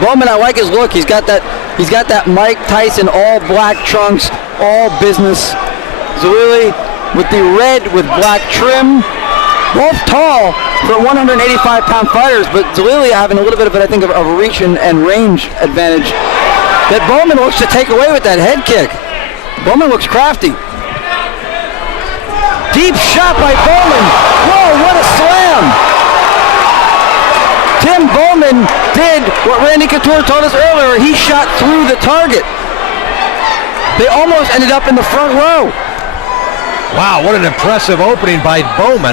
Bowman, I like his look. He's got that Mike Tyson all black trunks, all business. Xhelili with the red with black trim. Both tall for 185-pound fighters, but Xhelili having a little bit of it, I think, of a reach and range advantage that Bowman looks to take away with that head kick. Bowman looks crafty. Deep shot by Bowman. Whoa, what a slam! Tim Bowman did what Randy Couture told us earlier. He shot through the target. They almost ended up in the front row. Wow, what an impressive opening by Bowman.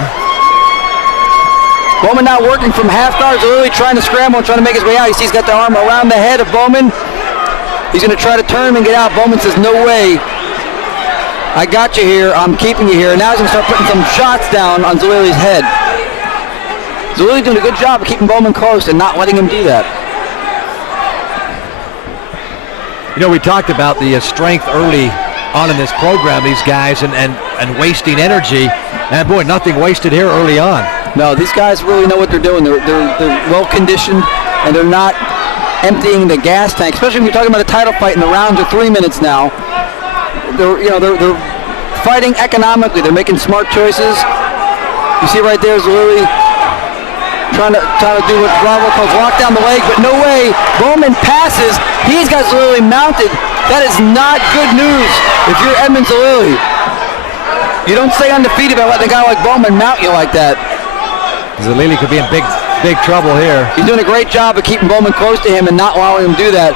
Bowman now working from half guard, Xhelili trying to scramble and trying to make his way out. You see he's got the arm around the head of Bowman. He's going to try to turn him and get out. Bowman says, no way. I got you here. I'm keeping you here. And now he's going to start putting some shots down on Xhelili's head. Xhelili doing a good job of keeping Bowman close and not letting him do that. You know, we talked about the strength early on in this program, these guys, and wasting energy. And boy, nothing wasted here early on. No, these guys really know what they're doing. They're well conditioned, and they're not emptying the gas tank. Especially when you're talking about a title fight, and the rounds are 3 minutes now. They're fighting economically. They're making smart choices. You see right there, Xhelili trying to do what Bravo calls lock down the leg, but no way. Bowman passes. He's got Xhelili mounted. That is not good news if you're Edmond Xhelili. You don't stay undefeated by letting a guy like Bowman mount you like that. Xhelili could be in big trouble here. He's doing a great job of keeping Bowman close to him and not allowing him to do that.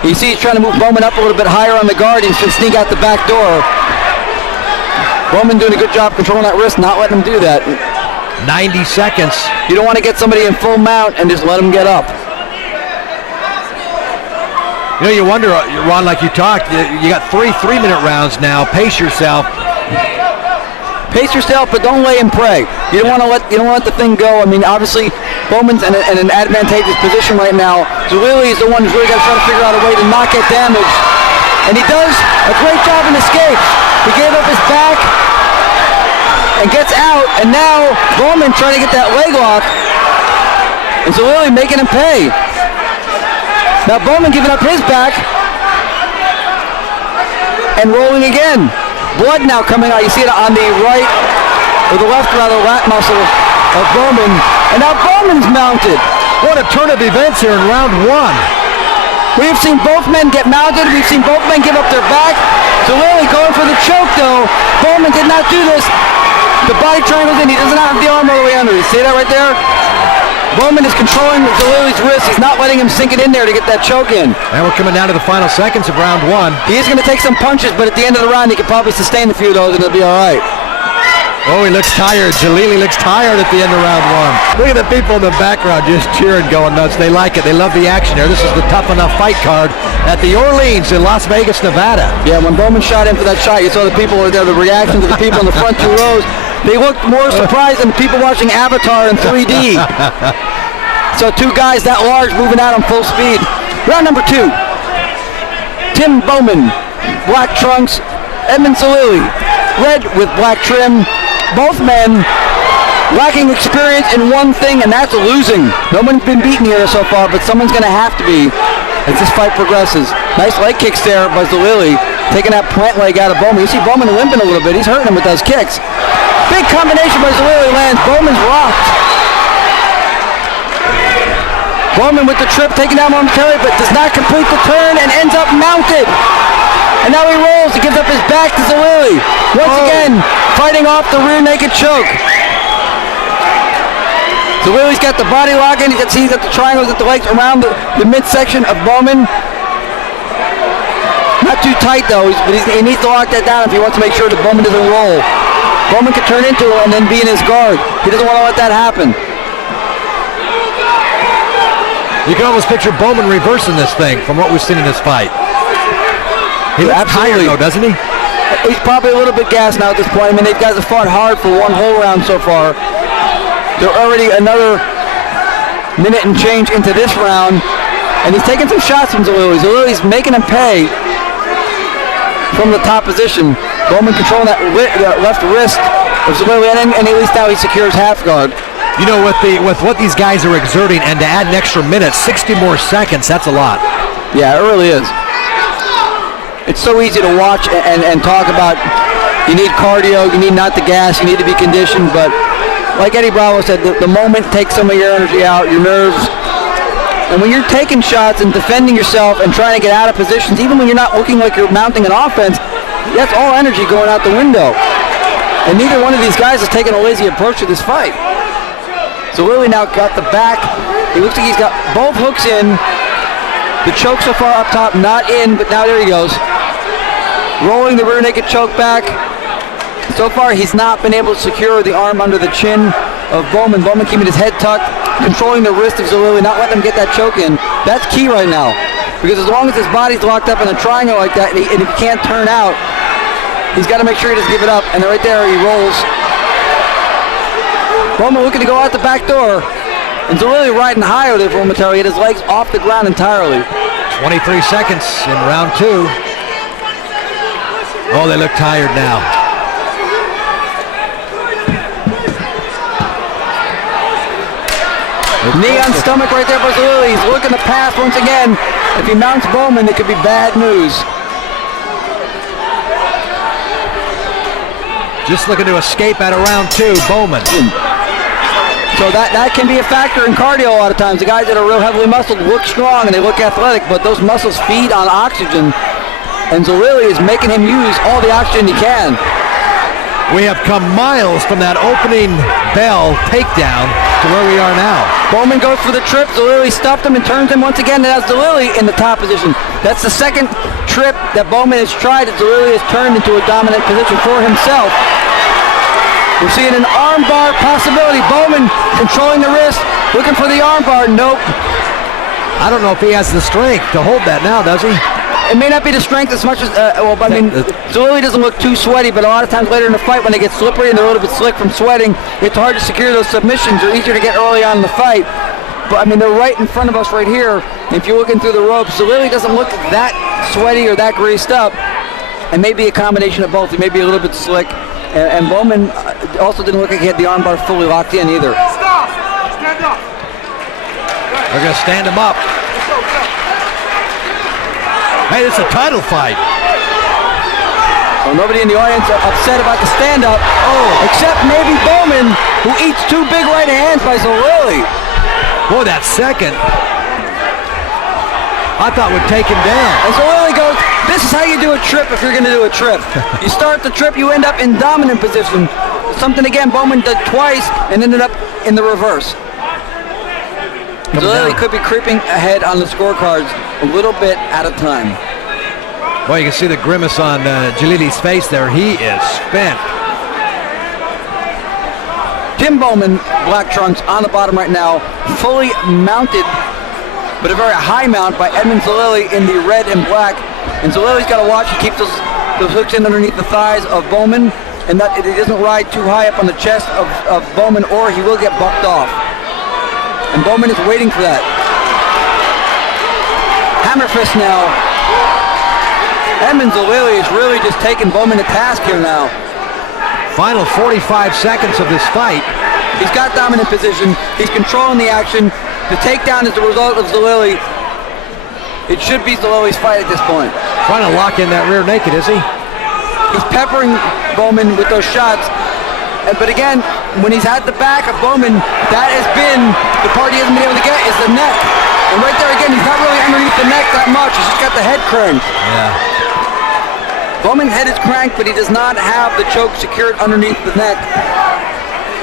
You see he's trying to move Bowman up a little bit higher on the guard. He's going to sneak out the back door. Bowman doing a good job controlling that wrist, not letting him do that. 90 seconds. You don't want to get somebody in full mount and just let him get up. You know, you wonder, Ron, like you talked, you got 3 3-minute rounds now. Pace yourself. Pace yourself, but don't lay and pray. You don't want to let the thing go. I mean, obviously, Bowman's in an advantageous position right now. Xhelili is the one who's really got to try to figure out a way to not get damaged, and he does a great job in escape. He gave up his back and gets out, and now Bowman trying to get that leg lock, and Xhelili making him pay. Now Bowman giving up his back and rolling again. Blood now coming out. You see it on the right, or the left rather, lat muscle of Bowman. And now Bowman's mounted. What a turn of events here in round 1. We've seen both men get mounted. We've seen both men give up their back. Xhelili going for the choke though. Bowman did not do this. The body triangle's in. He doesn't have the arm all the way under. You see that right there? Bowman is controlling Xhelili's wrist. He's not letting him sink it in there to get that choke in. And we're coming down to the final seconds of round 1. He is going to take some punches, but at the end of the round, he can probably sustain a few of those, and it'll be all right. Oh, he looks tired. Xhelili looks tired at the end of round 1. Look at the people in the background just cheering, going nuts. They like it. They love the action here. This is the Tuff-N-Uff fight card at the Orleans in Las Vegas, Nevada. Yeah, when Bowman shot in for that shot, you saw the people were there, the reactions of the people in the front 2 rows. They looked more surprised than people watching Avatar in 3D. So 2 guys that large moving out on full speed. Round number 2. Tim Bowman, black trunks. Edmond Xhelili, red with black trim. Both men lacking experience in one thing, and that's losing. No one's been beaten here so far, but someone's going to have to be as this fight progresses. Nice leg kicks there by Xhelili, taking that plant leg out of Bowman. You see Bowman limping a little bit. He's hurting him with those kicks. Big combination by Xhelili lands. Bowman's rocked. Bowman with the trip, taking down momentarily, but does not complete the turn and ends up mounted. And now he rolls. He gives up his back to Xhelili. Once again, fighting off the rear naked choke. Xhelili's got the body lock in. He's got the triangles at the legs around the midsection of Bowman. Not too tight though, but he needs to lock that down if he wants to make sure that Bowman doesn't roll. Bowman can turn into it and then be in his guard. He doesn't want to let that happen. You can almost picture Bowman reversing this thing from what we've seen in this fight. He looks tired though, doesn't he? He's probably a little bit gassed now at this point. I mean, these guys have fought hard for 1 whole round so far. They're already another minute and change into this round, and he's taking some shots from Xhelili. Xhelili's making him pay from the top position. Bowman controlling that left wrist of Xhelili, and at least now he secures half guard. You know, with what these guys are exerting, and to add an extra minute, 60 more seconds, that's a lot. Yeah, it really is. It's so easy to watch and talk about. You need cardio, you need not the gas, you need to be conditioned, but like Eddie Bravo said, the moment takes some of your energy out, your nerves. And when you're taking shots and defending yourself and trying to get out of positions, even when you're not looking like you're mounting an offense, that's all energy going out the window. And neither one of these guys has taken a lazy approach to this fight. So Lily now got the back. He looks like he's got both hooks in. The choke so far up top, not in, but now there he goes. Rolling the rear naked choke back. So far, he's not been able to secure the arm under the chin of Bowman. Bowman keeping his head tucked, controlling the wrist of Xhelili, not letting him get that choke in. That's key right now. Because as long as his body's locked up in a triangle like that, and if he can't turn out, he's got to make sure he doesn't give it up. And right there, he rolls. Bowman looking to go out the back door. And Xhelili riding high with it momentarily. He had his legs off the ground entirely. 23 seconds in round 2. Oh, they look tired now. Knee on stomach right there for Xhelili. He's looking to pass once again. If he mounts Bowman, it could be bad news. Just looking to escape out of round 2, Bowman. So that can be a factor in cardio a lot of times. The guys that are real heavily muscled look strong and they look athletic, but those muscles feed on oxygen. And Xhelili is making him use all the oxygen he can. We have come miles from that opening bell takedown to where we are now. Bowman goes for the trip. Xhelili stuffed him and turns him once again. And that's Xhelili in the top position. That's the second trip that Bowman has tried that Xhelili has turned into a dominant position for himself. We're seeing an armbar possibility. Bowman controlling the wrist, looking for the armbar. Nope. I don't know if he has the strength to hold that now, does he? It may not be the strength as much as, Xhelili doesn't look too sweaty, but a lot of times later in the fight when they get slippery and they're a little bit slick from sweating, it's hard to secure those submissions. They're easier to get early on in the fight. But, they're right in front of us right here. If you're looking through the ropes, Xhelili doesn't look that sweaty or that greased up. And maybe a combination of both. He may be a little bit slick. And Bowman also didn't look like he had the armbar fully locked in either. Stand up. They're going to stand him up. Hey, this is a title fight. Well, nobody in the audience upset about the stand-up. Except maybe Bowman, who eats 2 big right hands by Xhelili. Boy, that second, I thought would take him down. And Xhelili goes, this is how you do a trip if you're going to do a trip. You start the trip, you end up in dominant position. Something, again, Bowman did twice and ended up in the reverse. Xhelili could be creeping ahead on the scorecards a little bit at a time. Well, you can see the grimace on Xhelili's face there. He is spent. Tim Bowman, black trunks, on the bottom right now, fully mounted, but a very high mount by Edmond Xhelili in the red and black. And Xhelili's got to watch and keep those hooks in underneath the thighs of Bowman, and that it doesn't ride too high up on the chest of Bowman, or he will get bucked off. And Bowman is waiting for that. Hammer fist now. Edmond Xhelili is really just taking Bowman to task here now. Final 45 seconds of this fight. He's got dominant position. He's controlling the action. The takedown is the result of Xhelili. It should be Xhelili's fight at this point. Trying to lock in that rear naked, is he? He's peppering Bowman with those shots. But again, when he's had the back of Bowman, that has been the part he hasn't been able to get is the neck. And right there again, he's not really underneath the neck that much. He's just got the head cranked. Yeah. Bowman's head is cranked, but he does not have the choke secured underneath the neck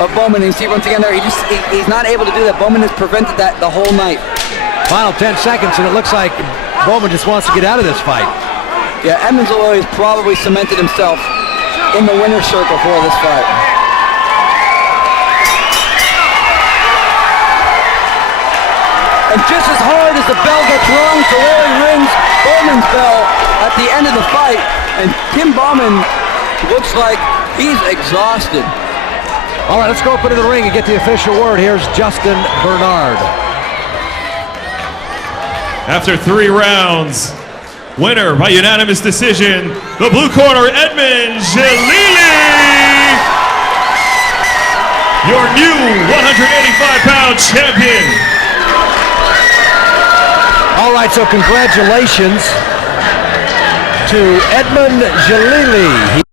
of Bowman. And you see once again there, he's not able to do that. Bowman has prevented that the whole night. Final 10 seconds, and it looks like Bowman just wants to get out of this fight. Yeah, Edmond Xhelili has probably cemented himself in the winner's circle for this fight. And just as hard as the bell gets rung, Xhelili rings Bowman's bell at the end of the fight. And Tim Bowman looks like he's exhausted. All right, let's go up into the ring and get the official word. Here's Justin Bernard. After 3 rounds, winner by unanimous decision, the blue corner, Edmond Xhelili. your new 185-pound champion. All right, so congratulations to Edmond Xhelili.